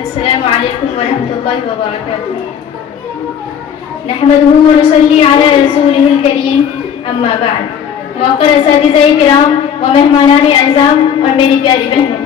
السلام علیکم ورحمۃ اللہ وبرکاتہ. نحمده ونصلي على رسوله الكريم اما بعد. موقر اساتذہ کرام و مہمانان اعزام اور میری پیاری بہنوں،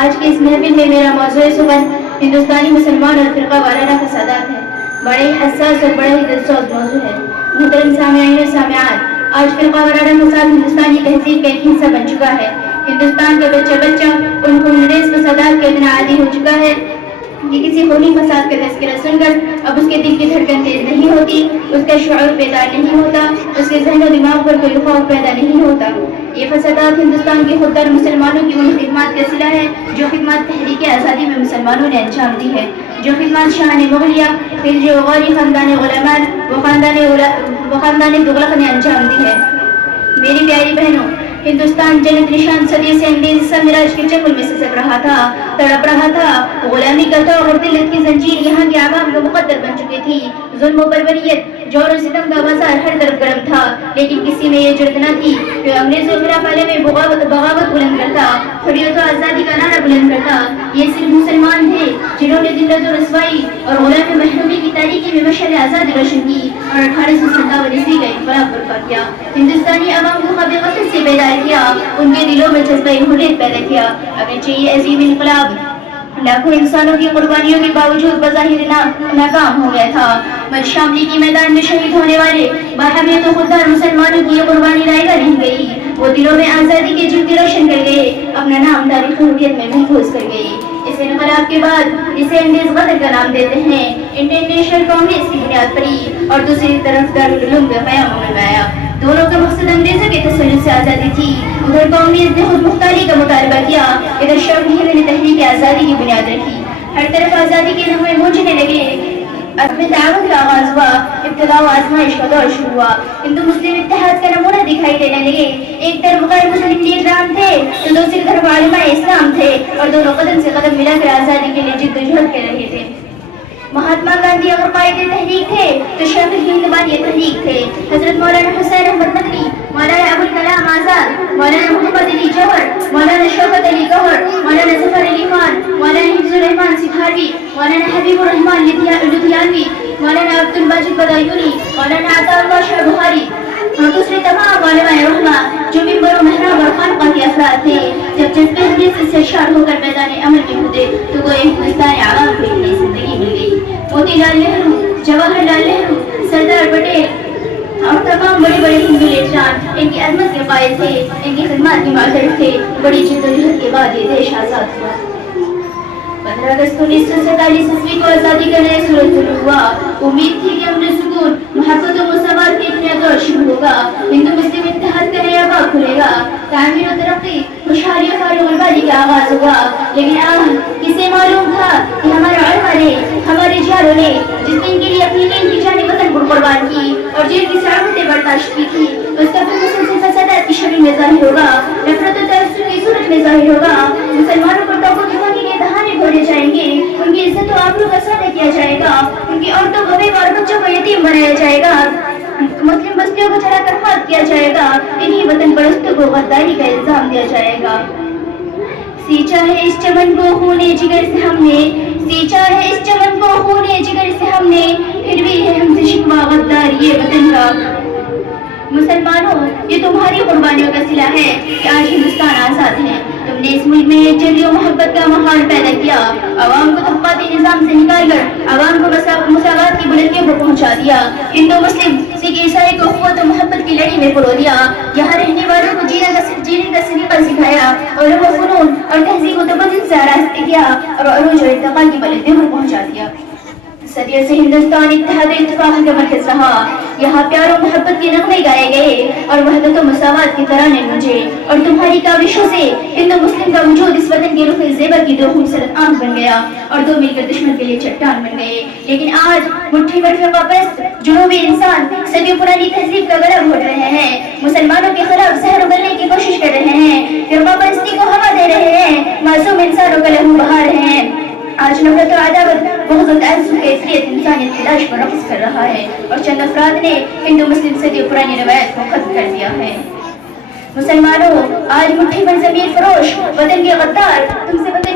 آج کی اس محفل میں میرا موضوع سخن ہندوستانی مسلمان اور فرقہ وارانہ فسادات ہے. بڑے ہی حساس اور بڑے ہی دلچسپ موضوع ہے. محترم سامعین و سامعات، آج فرقہ وارانہ فساد ہندوستانی تہذیب کا ایک حصہ بن چکا ہے. ہندوستان کا بچہ ان کو انگریز فسادات کا اتنا عادی ہو چکا ہے کہ کسی خونی فساد کا تذکرہ سن کر اب اس کے دل کی دھڑکن تیز نہیں ہوتی، اس کا شعور بیدار نہیں ہوتا، اس کے ذہن و دماغ پر کوئی خوف پیدا نہیں ہوتا. یہ فسادات ہندوستان کے خوددار مسلمانوں کی ان خدمات کا صلہ ہے جو خدمات تحریک آزادی میں مسلمانوں نے انجام دی ہے، جو خدمات شاہان مغلیہ خلجی غوری خاندان غلامان و خاندان تغلق نے انجام دی ہے. میری پیاری بہنوں، ہندوستان جنت نشان صدیوں سے انگریزی سامراج کے چنگل میں سسک رہا تھا، تڑپ رہا تھا. غلامی کا طوق اور ذلت کی زنجیر یہاں کے عوام کا مقدر بن چکی تھی. ظلم و بربریت، جور و ستم کا بازار ہر طرف گرم تھا، لیکن کسی میں یہ جرأت نہ تھی کہ انگریزوں کے خلاف عالم میں بغاوت بلند کرتا، حریت و آزادی کا نعرہ بلند کرتا. یہ صرف مسلمان تھے جنہوں نے ذلت و رسوائی اور غلامی محرومی کی تاریکی میں مشعل آزادی روشن کی اور 1857 عیسوی کا انقلاب برپا کیا. ہندوستانی عوام کو خواب وطن سے بیدار کیا، ان کے دلوں میں جذبہ حریت پیدا کیا. اگرچہ یہ عظیم انقلاب لاکھوں انسانوں کی قربانیوں کے باوجود بظاہر ناکام ہو گیا تھا، مگر شاملی کی میدان میں شہید ہونے والے باحمیت و خوددار مسلمانوں کی یہ قربانی رائگاں نہیں گئی. وہ دلوں میں آزادی کے جلدی روشن کر گئے، اپنا نام تاریخ حریت میں محفوظ کر گئے. اس انقلاب کے بعد جسے انگریز غدر کا نام دیتے ہیں، انڈین نیشنل کانگریس کی بنیاد پڑی اور دوسری طرف دارالعلوم کا قیام منوایا. دونوں کا مقصد انگریزوں کے تسلط سے آزادی تھی. ادھر کانگریس نے خود مختاری کا مطالبہ کیا، ادھر شوقی ہند نے تحریک آزادی کی بنیاد رکھی. ہر طرف آزادی کے نغمے گونجنے لگے. عدم تعاون کا آغاز ہوا، ابتدا و آزمائش کا دور شروع ہوا. ہندو مسلم اتحاد کا نمونہ دکھائی دینے لگے. ایک طرف غیر مسلم لیڈران تھے تو دوسری طرف علماء اسلام تھے اور دونوں قدم سے قدم ملا کر آزادی کے لیے جد و جہد کر رہے تھے. مہاتما گاندھی اگر قائد تحریک تھے تو شیخ الہند بانی تحریک تھے. حضرت مولانا حسین احمد مدنی، مولانا ابوالکلام آزاد، مولانا محمد علی جوہر، مولانا شوکت علی گوہر، مولانا ظفر علی خان، مولانا حفظ الرحمان سکھاروی، مولانا حبیب الرحمان لدھیانوی، مولانا عبد المجید بدایونی، مولانا عطا اللہ شاہ بخاری اور دوسرے تمام علماء رحمہ جو ممبر و محراب اور خانقاہ کے افراد تھے، جب جذبہ حریت سے سرشار ہو کر میدان عمل میں کودے تو گویا ہندوستانی عوام کو ایک نئی زندگی مل گئی. موتی لال نہرو، جواہر لال نہرو، سردار پٹیل اور تمام بڑے بڑے ہندو لیڈران ان کی عظمت کے قائل تھے، ان کی خدمات کے معترف تھے. بڑی جد و جہد کے بعد یہ دیش آزاد ہوا. 15 اگست 1947 عیسوی کو آزادی کا نیا سورج طلوع ہوا. امید تھی کہ امن سکون، محبت و مساوات کا ایک نیا دور شروع ہوگا. ہندو مسلم اتحاد کا نیا باب کھلے گا. تعمیر و ترقی، خوشحالی و فارغ البالی کا آغاز ہوگا. لیکن کسے معلوم تھا کہ ہمارے علماء نے، ہمارے جالوں نے جس دن کے لیے اپنی دین کی جان وطن پر قربان کی اور جن کی سعادتیں برداشت کی تھی، اس کا پھر مسلسل فسادات کی شکل میں ظاہر ہوگا، نفرت و تعصب کی صورت میں ظاہر ہوگا. مسلمانوں پر توقع دھماکی کے دہانے کھولے جائیں گے، ان کی عزت و آبرو کا سودا کیا جائے گا، ان کی عورتوں کو بیوہ اور بچوں کو یتیم بنایا جائے گا، مسلم بستیوں کو جلا کر خاک کیا جائے گا. انہی وطن پرستوں کو غداری کا الزام دیا جائے گا. سینچا ہے اس چمن کو خونے جگر سے ہم نے، سینچا ہے اس چمن کو خونے جگر سے ہم نے، پھر بھی ہے ہم سے شکوہ غدار یہ وطن کا. مسلمانوں، یہ تمہاری قربانیوں کا صلہ ہے کہ آج ہندوستان آزاد ہے. تم نے اس ملک میں ایک جدی و محبت کا ماحول پیدا کیا، عوام کو طبقاتی نظام سے نکال کر عوام کو مساوات کی بلندیوں پر پہنچا دیا. ہندو مسلم سکھ عیسائی کو قوت و محبت کی لڑی میں پرو دیا. یہاں رہنے والوں کو جینے کا سلیقہ سکھایا، علوم و فنون اور تہذیب و تمدن سے آراستہ کیا اور عروج و ارتقاء کی بلندیوں پر پہنچا دیا. صدیوں سے ہندوستان اتحاد و اتفاق کا مرکز رہا. یہاں پیار و محبت کے نغمے گائے گئے اور وحدت و مساوات کی ترانے گونجے. اور تمہاری کاوشوں سے ہندو مسلم کا وجود اس وطن کے رخ زیبا کی دو خوبصورت آنکھ بن گیا اور دو مل کر دشمن کے لیے چٹان بن گئے. لیکن آج مٹھی بھر فرقہ پرست جنوبی انسان صدیوں پرانی تہذیب کا گلا گھونٹ رہے ہیں، مسلمانوں کے خلاف زہر اگلنے کی کوشش کر رہے ہیں، فرقہ پرستی کو ہوا دے رہے ہیں، معصوم انسانوں کا لہو بہا رہے ہیں. آج نفرت و عداوت، بغض و تعصب کا اثریت انسانیت کی لاش پر رقص کر رہا ہے اور چند افراد نے ہندو مسلم صدیوں پرانی روایت کو ختم کر دیا ہے. مسلمانوں، آج مٹھی بھر ضمیر فروش وطن کے غدار تم سے وطن